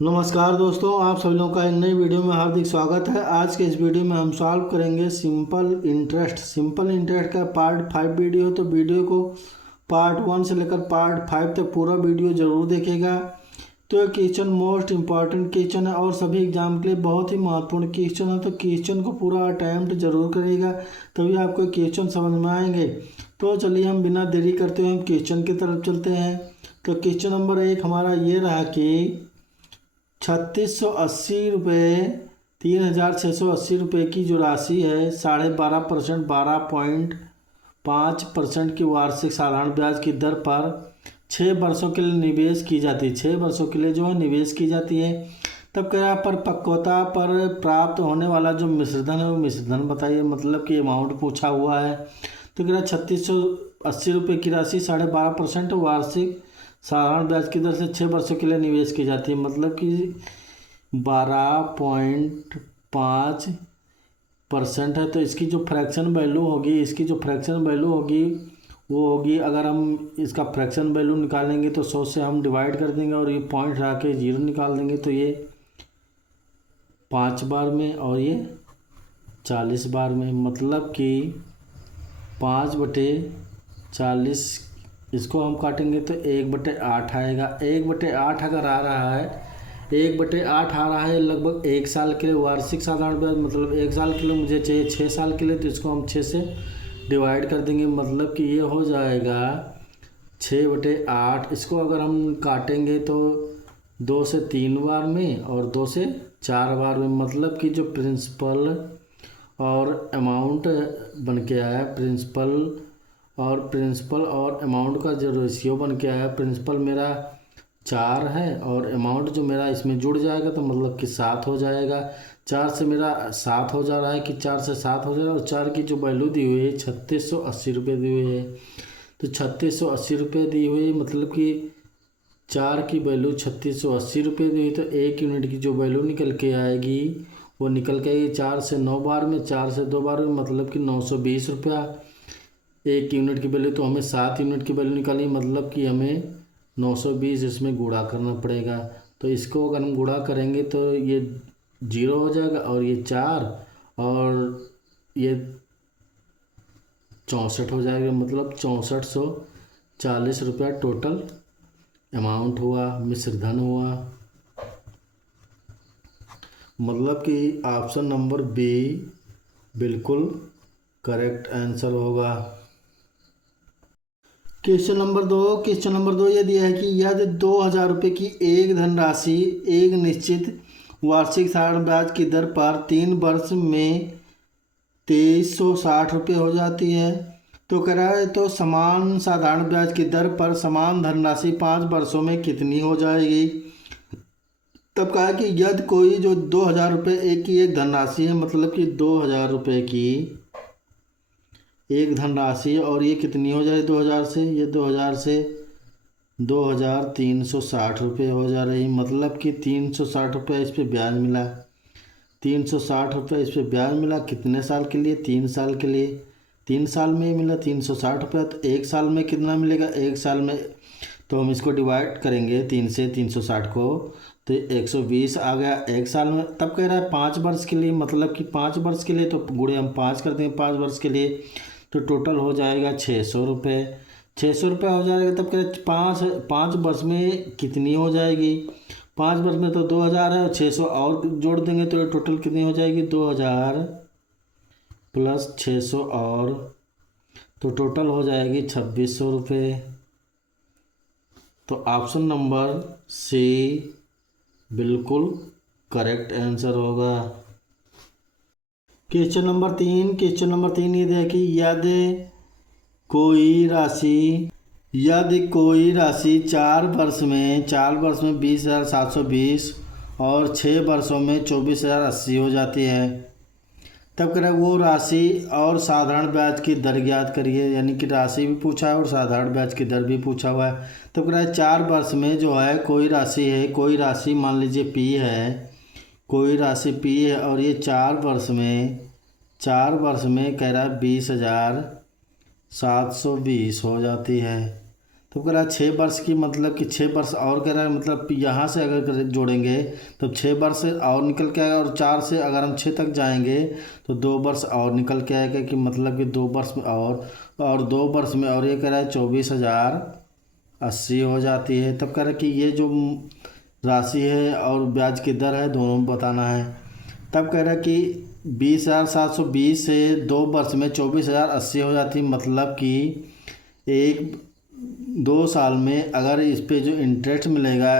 नमस्कार दोस्तों, आप सभी लोगों का एक नई वीडियो में हार्दिक स्वागत है। आज के इस वीडियो में हम सॉल्व करेंगे सिंपल इंटरेस्ट का पार्ट 5 वीडियो। तो वीडियो को पार्ट 1 से लेकर पार्ट 5 तक पूरा वीडियो ज़रूर देखेगा। तो ये क्वेश्चन मोस्ट इम्पॉर्टेंट क्वेश्चन है और सभी एग्जाम के लिए बहुत ही महत्वपूर्ण क्वेश्चन है। तो क्वेश्चन को पूरा अटैम्प्ट जरूर करिएगा, तभी आपको क्वेश्चन समझ में आएंगे। तो चलिए हम बिना देरी करते हुए हम क्वेश्चन की तरफ चलते हैं। तो क्वेश्चन नंबर 1 हमारा ये रहा कि 3680 रुपये 3680 रुपये की जो राशि है 12.5% 12.5% की वार्षिक साधारण ब्याज की दर पर 6 वर्षों के लिए निवेश की जाती है। 6 वर्षों के लिए जो है निवेश की जाती है। तब कह रहा पर पक्वता पर प्राप्त होने वाला जो मिश्रधन है वो मिश्रधन बताइए, मतलब कि अमाउंट पूछा हुआ है। तो कह रहा 3680 रुपये की राशि 12.5% वार्षिक साधारण ब्याज की दर से 6 वर्षों के लिए निवेश की जाती है, मतलब कि 12.5% है। तो इसकी जो फ्रैक्शन वैल्यू होगी वो होगी, अगर हम इसका फ्रैक्शन वैल्यू निकालेंगे तो 100 से हम डिवाइड कर देंगे और ये पॉइंट रख के 0 निकाल देंगे, तो ये 5 बार में और ये 40 बार में, मतलब कि 5/40 इसको हम काटेंगे तो 1/8 आएगा। 1/8 अगर आ रहा है 1/8 आ रहा है लगभग 1 साल के लिए वार्षिक साधारण ब्याज, मतलब 1 साल के लिए मुझे चाहिए 6 साल के लिए, तो इसको हम 6 से डिवाइड कर देंगे, मतलब कि ये हो जाएगा 6/8। इसको अगर हम काटेंगे तो 2 से 3 बार में और 2 से 4 बार में, मतलब कि जो प्रिंसिपल और अमाउंट बन के आया, प्रिंसिपल और अमाउंट का जो रेशियो बन के आया, प्रिंसिपल मेरा 4 है और अमाउंट जो मेरा इसमें जुड़ जाएगा तो मतलब कि 7 हो जाएगा। 4 से मेरा 7 हो जा रहा है कि 4 से 7 हो जा रहा है, और 4 की जो वैल्यू दी हुई है 3680 रुपये दी हुई है। तो 3680 रुपये दी हुई, मतलब कि 4 की वैल्यू 3680 रुपये दी हुई, तो 1 यूनिट की जो वैल्यू निकल के आएगी वो निकल के आएगी 4 से 9 बार में, 4 से 2 बार में, मतलब कि 920 रुपया। 1 यूनिट की वैल्यू, तो हमें 7 यूनिट की वैल्यू निकाली, मतलब कि हमें 920 इसमें गुणा करना पड़ेगा। तो इसको अगर हम गुणा करेंगे तो ये 0 हो जाएगा और ये 4 और ये 64 हो जाएगा, मतलब 6440 रुपया टोटल अमाउंट हुआ, मिश्रधन हुआ। मतलब कि ऑप्शन नंबर बी बिल्कुल करेक्ट आंसर होगा। क्वेश्चन नंबर दो ये दिया है कि यदि 2000 रुपये की एक धनराशि एक निश्चित वार्षिक साधारण ब्याज की दर पर 3 वर्ष में 2360 रुपये हो जाती है, तो कह रहा है तो समान साधारण ब्याज की दर पर समान धनराशि 5 वर्षों में कितनी हो जाएगी। तब कहा कि यदि कोई जो 2000 रुपये एक धनराशि है, मतलब कि 2000 रुपये की एक धनराशि, और ये कितनी हो जाए 2000 से, ये 2000 से 2360 रुपये हो जा रही, मतलब कि 360 रुपये इस पर ब्याज मिला। 360 रुपये इस पर ब्याज मिला कितने साल के लिए, 3 साल के लिए। 3 साल में ही मिला 360 रुपये, तो 1 साल में कितना मिलेगा, 1 साल में तो हम इसको डिवाइड करेंगे 3 से 360 को, तो 120 आ गया 1 साल में। तब कह रहा है 5 वर्ष के लिए, मतलब कि 5 वर्ष के लिए, तो गुणे हम 5 कर देंगे 5 वर्ष के लिए, तो टोटल हो जाएगा 600 रुपये। 600 रुपये हो जाएगा। तब कह 5 वर्ष में कितनी हो जाएगी, 5 वर्ष में तो 2000 है और 600 और जोड़ देंगे तो टोटल कितनी हो जाएगी, 2000 प्लस 600 और, तो टोटल हो जाएगी 2600 रुपये। तो ऑप्शन नंबर सी बिल्कुल करेक्ट आंसर होगा। क्वेश्चन नंबर तीन ये देखिए, यदि कोई राशि 4 वर्ष में 20,720 और 6 वर्षों में 24,080 हो जाती है, तब कह रहा है वो राशि और साधारण ब्याज की दर ज्ञात करिए। यानी कि राशि भी पूछा है और साधारण ब्याज की दर भी पूछा हुआ है। तो कह रहा है 4 वर्ष में जो है कोई राशि मान लीजिए पी है, कोई राशि पी है, और ये 4 वर्ष में कह रहा है 20,720 हो जाती है। तो कह रहा है 6 वर्ष की, मतलब कि 6 वर्ष और कह रहा है, मतलब यहाँ से अगर जोड़ेंगे तो 6 वर्ष और निकल के आएगा, और 4 से अगर हम 6 तक जाएंगे तो 2 वर्ष और निकल के आएगा, कि मतलब कि 2 वर्ष में और 2 वर्ष में, और ये कह रहा है 24,080 हो जाती है। तब कह रहा है कि ये जो राशि है और ब्याज की दर है दोनों में बताना है। तब कह रहा है कि 20,720 से 2 वर्ष में 24,080 हो जाती है, मतलब कि 2 साल में अगर इस पे जो इंटरेस्ट मिलेगा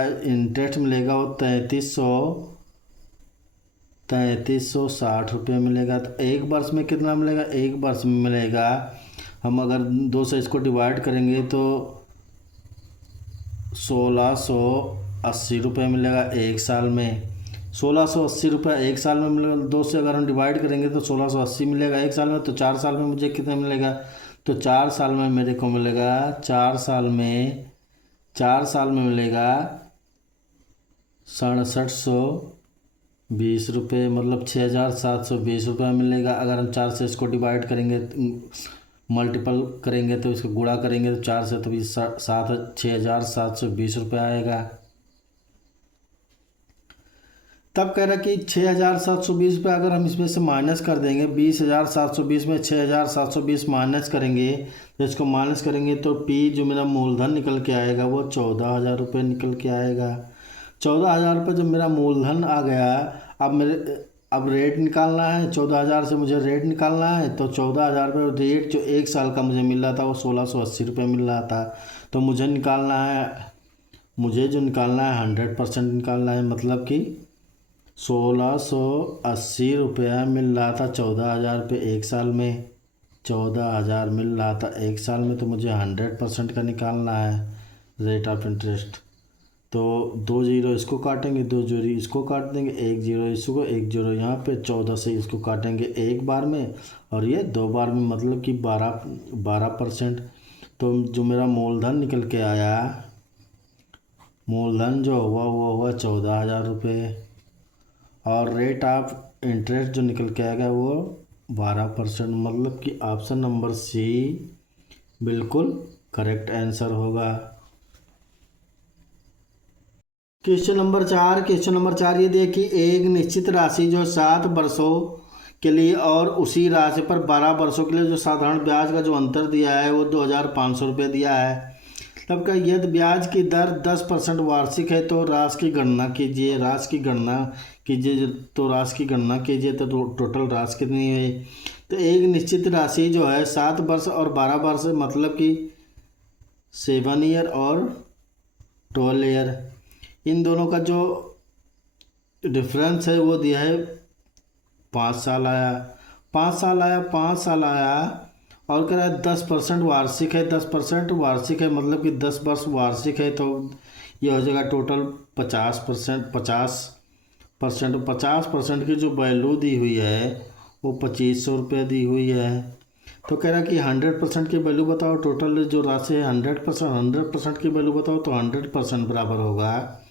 वो 3360 रुपये मिलेगा। तो 1 वर्ष में कितना मिलेगा? 1 वर्ष में मिलेगा, हम अगर 2 से इसको डिवाइड करेंगे तो 1680 रुपये मिलेगा 1 साल में। 1680 रुपये 1 साल में मिलेगा। 2 से अगर हम डिवाइड करेंगे तो 1680 मिलेगा 1 साल में। तो 4 साल में मुझे कितना मिलेगा? तो 4 साल में मेरे को मिलेगा 4 साल में मिलेगा 6720 रुपये, मतलब 6720 रुपये मिलेगा। अगर हम 4 से इसको डिवाइड करेंगे, मल्टीपल करेंगे, तो इसको गुणा करेंगे तो 4 से, तो 6720 रुपये आएगा। तब कह रहा कि 6720 रुपये अगर हम इसमें से माइनस कर देंगे, 20,720 में 6720 माइनस करेंगे, तो इसको माइनस करेंगे तो पी जो मेरा मूलधन निकल के आएगा वो 14,000 रुपये निकल के आएगा। 14,000 रुपये जब मेरा मूलधन आ गया, अब रेट निकालना है। 14,000 से मुझे रेट निकालना है, तो 14,000 रुपये रेट जो 1 साल का मुझे मिल रहा था वो 1680 रुपये मिल रहा था। तो मुझे जो निकालना है 100% निकालना है, मतलब कि 1680 रुपया मिल रहा था 14,000 रुपये 1 साल में। 14,000 मिल रहा था 1 साल में, तो मुझे 100% का निकालना है रेट ऑफ इंटरेस्ट। तो 2 जीरो इसको काटेंगे, 2 जीरो इसको काट देंगे, 1 जीरो इसको, 1 जीरो यहाँ पे, 14 से इसको काटेंगे 1 बार में और ये 2 बार में, मतलब कि 12%। तो जो मेरा मूलधन निकल के आया, मूलधन जो हुआ वो हुआ 14,000 रुपये, और रेट ऑफ इंटरेस्ट जो निकल के आएगा वो 12%, मतलब कि ऑप्शन नंबर सी बिल्कुल करेक्ट आंसर होगा। क्वेश्चन नंबर 4 ये देखिए, एक निश्चित राशि जो 7 वर्षों के लिए और उसी राशि पर 12 वर्षों के लिए जो साधारण ब्याज का जो अंतर दिया है वो 2,500 रुपये दिया है। तब का यदि ब्याज की दर 10% वार्षिक है तो राशि की गणना कीजिए। तो टोटल राशि कितनी है? तो एक निश्चित राशि जो है 7 वर्ष और 12 वर्ष, मतलब कि 7 ईयर और 12 ईयर, इन दोनों का जो डिफरेंस है वो दिया है 5 साल आया। 5 साल आया और कह रहा है 10% वार्षिक है। 10% वार्षिक है, मतलब कि 10 वर्ष वार्षिक है, तो ये हो जाएगा टोटल 50% की जो वैल्यू दी हुई है वो 2500 रुपये दी हुई है। तो कह रहा है कि 100% की वैल्यू बताओ, टोटल जो राशि है 100% की वैल्यू बताओ। तो 100% बराबर होगा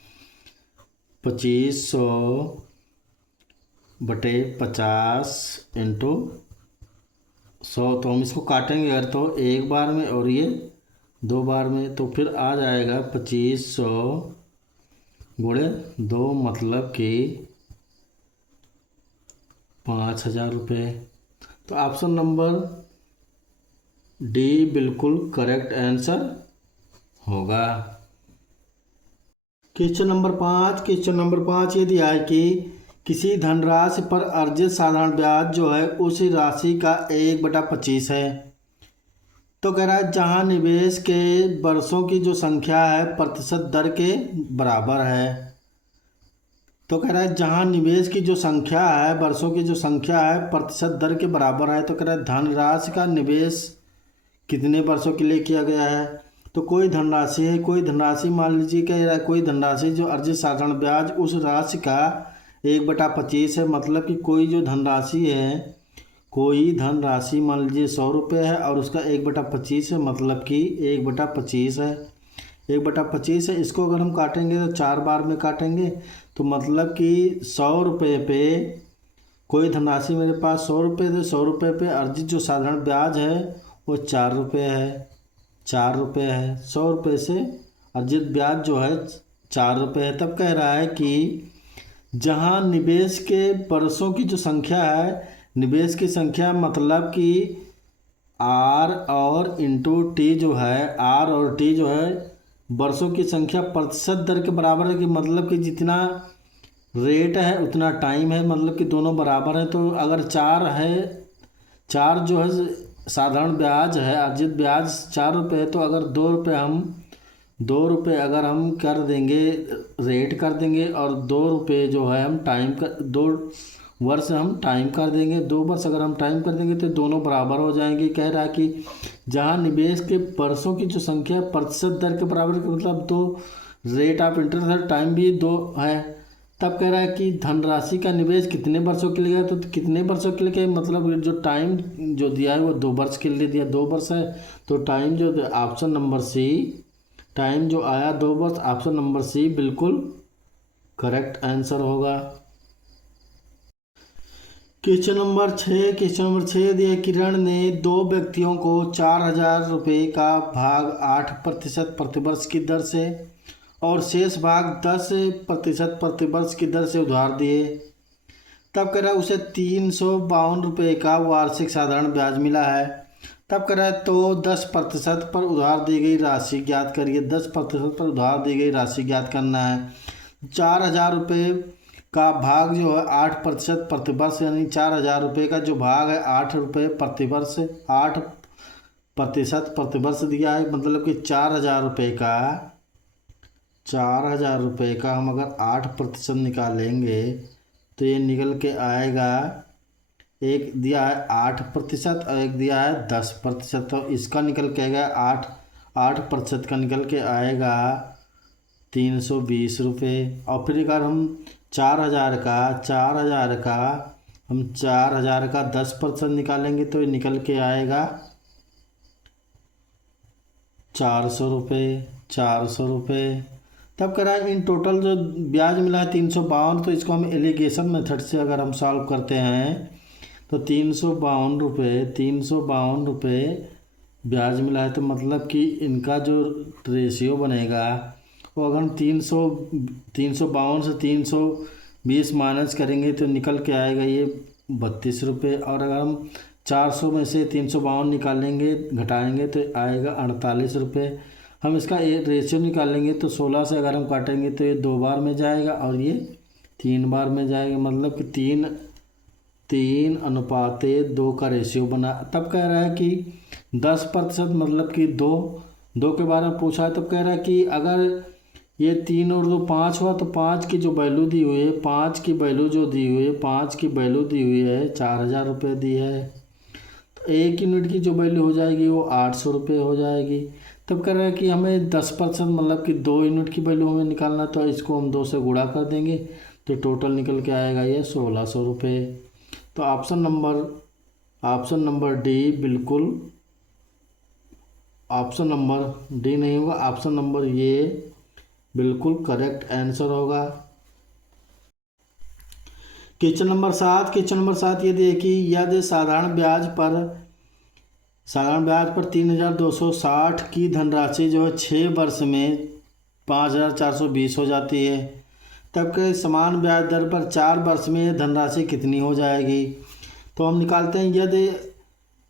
2500 बटे 50 इंटू 100। तो हम इसको काटेंगे अगर तो 1 बार में और ये 2 बार में, तो फिर आ जाएगा 2500 गुणे 2, मतलब कि 5,000 रुपये। तो ऑप्शन नंबर डी बिल्कुल करेक्ट आंसर होगा। क्वेश्चन नंबर 5 ये दिया है कि किसी धनराशि पर अर्जित साधारण ब्याज जो है उस राशि का 1/25 है। तो कह रहा है जहां निवेश के वर्षों की जो संख्या है प्रतिशत दर के बराबर है। तो कह रहा है जहां निवेश की जो संख्या है, वर्षों की जो संख्या है प्रतिशत दर के बराबर है। तो कह रहा है धनराशि का निवेश कितने वर्षों के लिए किया गया है? तो कोई धनराशि मान लीजिए कि कोई धनराशि जो अर्जित साधारण ब्याज उस राशि का 1/25 है, मतलब कि कोई धनराशि मान लीजिए 100 रुपये है और उसका 1/25 है, मतलब कि 1/25 है। 1/25 है, इसको अगर हम काटेंगे तो 4 बार में काटेंगे, तो मतलब कि 100 रुपये पे कोई धनराशि मेरे पास 100 रुपये, तो 100 रुपये पे अर्जित जो साधारण ब्याज है वो 4 रुपये है। 4 रुपये है। 100 रुपये से अर्जित ब्याज जो है 4 रुपये है। तब कह रहा है कि जहाँ निवेश के वर्षों की जो संख्या है, निवेश की संख्या मतलब कि आर और इंटू टी जो है, आर और टी जो है वर्षों की संख्या प्रतिशत दर के बराबर है, कि मतलब कि जितना रेट है उतना टाइम है, मतलब कि दोनों बराबर हैं। तो अगर 4 है, 4 जो है साधारण ब्याज है, अर्जित ब्याज 4 रुपये है, तो अगर 2 रुपये अगर हम कर देंगे, रेट कर देंगे, और 2 रुपये जो है हम टाइम कर, 2 वर्ष हम टाइम कर देंगे, 2 वर्ष अगर हम टाइम कर देंगे तो दोनों बराबर हो जाएंगे। कह रहा है कि जहाँ निवेश के वर्षों की जो संख्या प्रतिशत दर के बराबर, मतलब 2 रेट ऑफ इंटरेस्ट है, टाइम भी 2 है। तब कह रहा है कि धनराशि का निवेश कितने वर्षों के लिए है, तो कितने वर्षों के लिए, मतलब जो टाइम जो दिया है वो 2 वर्ष के लिए दिया, 2 वर्ष है। तो टाइम जो ऑप्शन नंबर सी, टाइम जो आया 2 वर्ष, ऑप्शन नंबर सी बिल्कुल करेक्ट आंसर होगा। क्वेश्चन नंबर 6 दिया, किरण ने 2 व्यक्तियों को 4,000 रुपये का भाग 8% प्रतिवर्ष की दर से और शेष भाग 10% प्रतिवर्ष की दर से उधार दिए। तब कह रहा है उसे 352 रुपये का वार्षिक साधारण ब्याज मिला है। तब कह रहा है तो 10% पर उधार दी गई राशि ज्ञात करिए। 10% पर उधार दी गई राशि ज्ञात करना है। 4,000 रुपये का भाग जो है 8% प्रतिवर्ष, यानी 4,000 रुपये का जो भाग है 8 रुपये प्रतिवर्ष, 8% प्रतिवर्ष दिया है। मतलब कि 4,000 रुपये का हम अगर 8% निकालेंगे तो ये निकल के आएगा, एक दिया है 8% और एक दिया है 10%, तो इसका निकल के आएगा 8% का निकल के आएगा 320 रुपये। और फिर अगर हम 4,000 का हम 4,000 का 10% निकालेंगे तो ये निकल के आएगा 400 रुपये। तब कह रहा है इन टोटल जो ब्याज मिला है 352, तो इसको हम एलिगेशन मेथड से अगर हम सॉल्व करते हैं तो 352 रुपये ब्याज मिला है। तो मतलब कि इनका जो रेशियो बनेगा वो अगर हम 352 से 320 माइनस करेंगे तो निकल के आएगा ये 32 रुपये। और अगर हम 400 में से 352 निकालेंगे, घटाएंगे तो आएगा 48 रुपये। हम इसका रेशियो निकालेंगे तो 16 से अगर हम काटेंगे तो ये 2 बार में जाएगा और ये 3 बार में जाएगा, मतलब कि 3:2 का रेशियो बना। तब कह रहा है कि 10% मतलब कि 2 के बारे में पूछा है। तब कह रहा है कि अगर ये 3 और 2 5 हुआ तो 5 की जो वैल्यू दी हुई है, 5 की वैल्यू जो दी हुई है, 5 की वैल्यू दी हुई है 4,000 रुपये दी है, तो 1 यूनिट की जो वैल्यू हो जाएगी वो 800 रुपये हो जाएगी। तब कह रहा है कि हमें 10% मतलब कि 2 यूनिट की वैल्यू हमें निकालना, तो इसको हम 2 से गुणा कर देंगे तो टोटल निकल के आएगा ये 1,600 रुपये। तो ऑप्शन नंबर डी बिल्कुल, ऑप्शन नंबर डी नहीं होगा, ऑप्शन नंबर ये बिल्कुल करेक्ट आंसर होगा। क्वेश्चन नंबर 7 ये देखिए, यदि साधारण ब्याज पर 3,260 की धनराशि जो है 6 वर्ष में 5,420 हो जाती है, तब के समान ब्याज दर पर 4 वर्ष में धनराशि कितनी हो जाएगी। तो हम निकालते हैं। यदि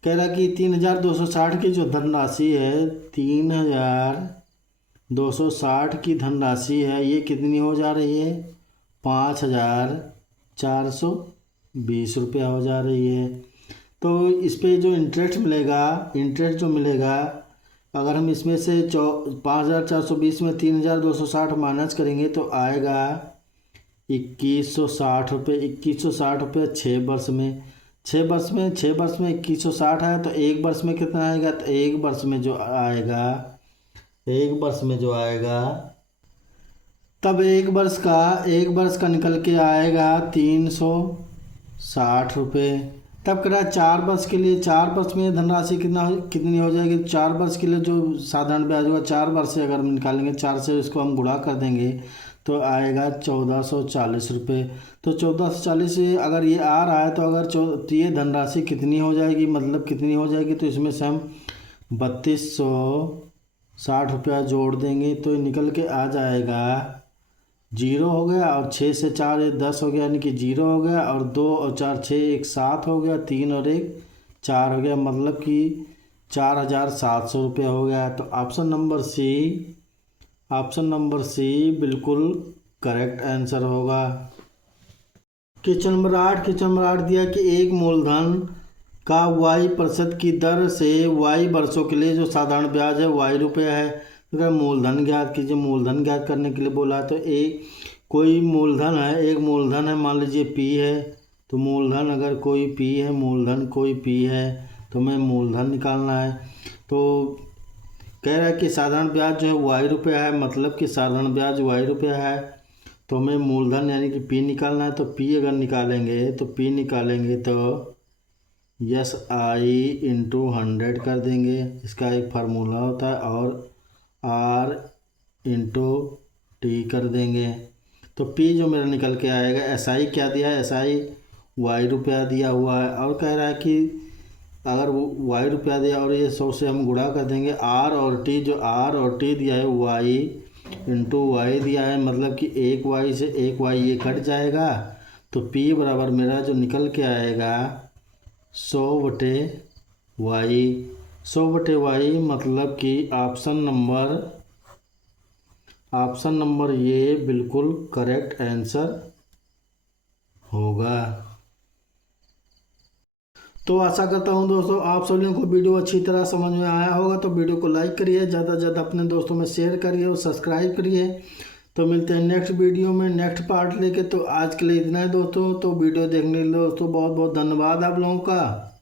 कह रहा कि 3,260 की जो धनराशि है, 3,260 की धनराशि है, ये कितनी हो जा रही है, 5,420 रुपया हो जा रही है। तो इस पे जो इंटरेस्ट मिलेगा, अगर हम इसमें से 5,420 में 3,260 माइनस करेंगे तो आएगा 2,160 रुपये। 2,160 रुपये 6 वर्ष में 2,160 है, तो 1 वर्ष में कितना आएगा, तो 1 वर्ष में जो आएगा तब 1 वर्ष का निकल के आएगा 360 रुपये। तब कह रहा है 4 वर्ष के लिए, 4 वर्ष में धनराशि कितनी हो जाएगी। 4 वर्ष के लिए जो साधारण ब्याज होगा 4 वर्ष से अगर हम निकालेंगे, 4 से इसको हम गुणा कर देंगे तो आएगा 1,440 रुपये। तो 1,440 से अगर ये आ रहा है तो अगर ये धनराशि कितनी हो जाएगी, मतलब कितनी हो जाएगी, तो इसमें से हम ₹3260 जोड़ देंगे तो निकल के आ जाएगा, जीरो हो गया और 6 से 4 ये 10 हो गया, यानी कि जीरो हो गया, और 2 और 4 6 एक 7 हो गया, 3 और 1 4 हो गया, मतलब कि ₹4700 हो गया। तो ऑप्शन नंबर सी बिल्कुल करेक्ट आंसर होगा। क्वेश्चन नंबर 8 दिया कि एक मूलधन का y% की दर से y वर्षों के लिए जो साधारण ब्याज है ₹y है। तो क्या मूलधन ज्ञात कीजिए। मूलधन ज्ञात करने के लिए बोला है, तो कोई मूलधन है, एक मूलधन है, मान लीजिए P है। तो मूलधन अगर कोई P है, मूलधन कोई P है, तो हमें मूलधन निकालना है। तो कह रहा है कि साधारण ब्याज जो है ₹y है, मतलब कि साधारण ब्याज ₹y है। तो हमें मूलधन यानी कि P निकालना है। तो P अगर निकालेंगे तो SI इंटू 100 कर देंगे, इसका एक फार्मूला होता है, और R इंटू T कर देंगे। तो P जो मेरा निकल के आएगा, SI क्या दिया है, SI ₹y दिया हुआ है, और कह रहा है कि अगर वो ₹y दिया और ये 100 से हम गुणा कर देंगे, R और T, जो R और T दिया है y इंटू वाई दिया है, मतलब कि एक y से एक y ये कट जाएगा। तो P बराबर मेरा जो निकल के आएगा 100/y। 100/y मतलब कि ऑप्शन नंबर ये बिल्कुल करेक्ट आंसर होगा। तो आशा करता हूँ दोस्तों आप सभी को वीडियो अच्छी तरह समझ में आया होगा। तो वीडियो को लाइक करिए, ज़्यादा से ज़्यादा अपने दोस्तों में शेयर करिए और सब्सक्राइब करिए। तो मिलते हैं नेक्स्ट वीडियो में नेक्स्ट पार्ट लेके। तो आज के लिए इतना है दोस्तों। तो वीडियो देखने के लिए दोस्तों बहुत बहुत धन्यवाद आप लोगों का।